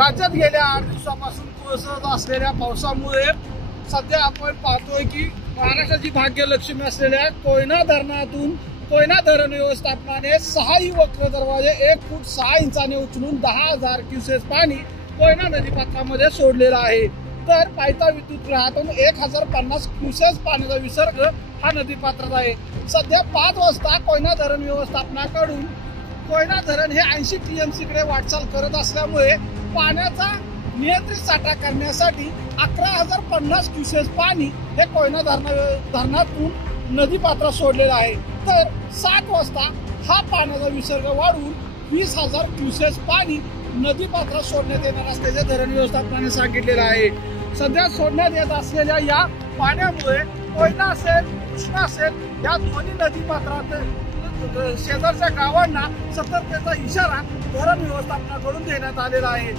राज्यात गेल्या 8 दिवसापासून कोसळत असलेल्या पावसामुळे सध्या आपण पाहतोय की महाराष्ट्राची भाग्यलक्ष्मी असलेल्या कोयना धरणातून कोयना धरण व्यवस्थापनाने 6 वक्र दरवाजे 1 फूट 6 इंचाने उचलून 10,000 क्युसेस पाणी कोयना नदीपात्रामध्ये सोडलेलं आहे। तर पायथा विद्युत गृहातून 1050 क्युसेस पाण्याचा विसर्ग हा नदीपात्रात आहे। सध्या 5 वाजता कोयना धरण व्यवस्थापनाकडून कोयना धरण हे 80 TMC कडे वाटचाल करत असल्यामुळे पाण्याचा नियंत्रित साठा करण्यासाठी 11,050 क्युसेस पाणी हे कोयना धरणातून नदीपात्रात सोडलेलं आहे। तर 7 वाजता हा पाण्याचा विसर्ग वाढवून 20,000 क्युसेस पाणी नदीपात्रात सोडण्यात येणार असल्याचे धरण व्यवस्थापनाने सांगितलेलं आहे। सध्या सोडण्यात येत असलेल्या या पाण्यामुळे कोयना असेल कृष्णा असेल या दोन्ही नदीपात्रात शेजारच्या गावांना सतर्कतेचा इशारा धरण व्यवस्थापनाकडून देण्यात आलेला आहे।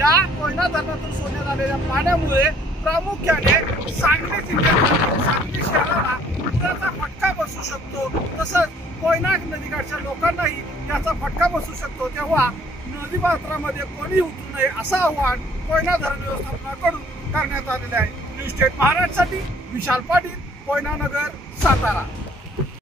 या कोयना धरणातून सोडण्यात आलेल्या पाण्यामुळे प्रामुख्याने सांगली जिल्ह्यात सांगली शहराला पुराचा फटका बसू शकतो, तसंच कोयना नदीकाठच्या लोकांनाही याचा फटका बसू शकतो। तेव्हा नदीपात्रामध्ये कोणी उतरू नये असं आवाहन कोयना धरण व्यवस्थापनाकडून करण्यात आलेले आहे। न्यूज स्टेट महाराष्ट्रासाठी विशाल पाटील, कोयना नगर, सातारा।